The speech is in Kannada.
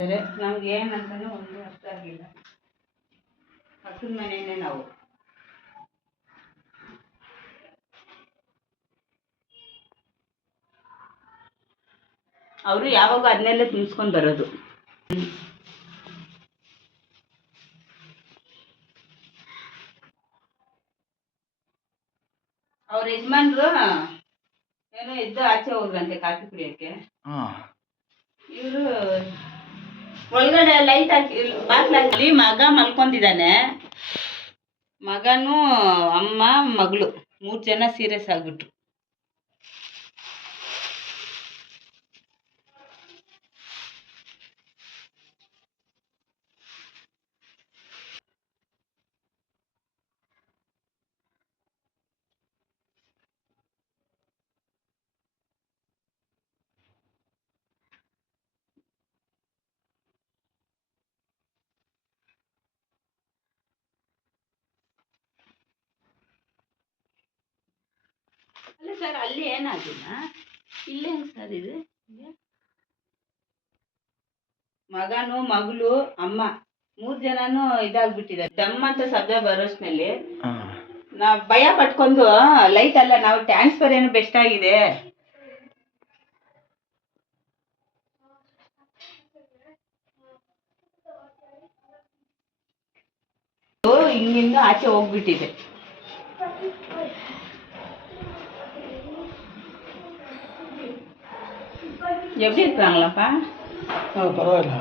ನಮ್ಗೆ ಏನಂತಾನೆ ಒಂದು ಅರ್ಥ ಆಗಿಲ್ಲ. ಹಸಿದ ಮನೆಯೇ ನಾವು. ಅವರು ಯಾವಾಗ ಅದನ್ನೆಲ್ಲ ತುಂಬಿಸ್ಕೊಂಡು ಬರೋದು. ಅವ್ರ ಯಜಮಾನ್ರು ಏನೋ ಎದ್ದು ಆಚೆ ಹೋಗ್ರಂತೆ ಕಾಫಿ ಕುಡಿಯಕ್ಕೆ. ಇವರು ಒಳಗಡೆ ಲೈಟ್ ಹಾಕಿ ಬಾಗ್ಲಾಕಿ ಮಗ ಮಲ್ಕೊಂಡಿದ್ದಾನೆ. ಮಗನು ಅಮ್ಮ ಮಗಳು 3 ಜನ ಸೀರಿಯಸ್ ಆಗ್ಬಿಟ್ರು. ಅಲ್ಲ ಸರ್, ಅಲ್ಲಿ ಏನಾಗಿಲ್ಲ, ಇಲ್ಲೇ ಸರ್ ಇದು ಮಗನು ಮಗಳು ಅಮ್ಮ 3 ಜನನು ಇದಾಗ್ಬಿಟ್ಟಿದ್ದಾರೆ. ದಮ್ ಅಂತ ಶಬ್ದ ಬರೋಷ್ನಲ್ಲಿ ನಾವು ಭಯ ಪಟ್ಕೊಂಡು ಲೈಟ್ ಅಲ್ಲ, ನಾವು ಟ್ರಾನ್ಸ್ಫರ್ ಏನು ಬೆಸ್ಟ್ ಆಗಿದೆ ಹಿಂಗಿಂದ ಆಚೆ ಹೋಗ್ಬಿಟ್ಟಿದೆ. எப்படி இருக்காங்களாப்பா? பரவாயில்ல.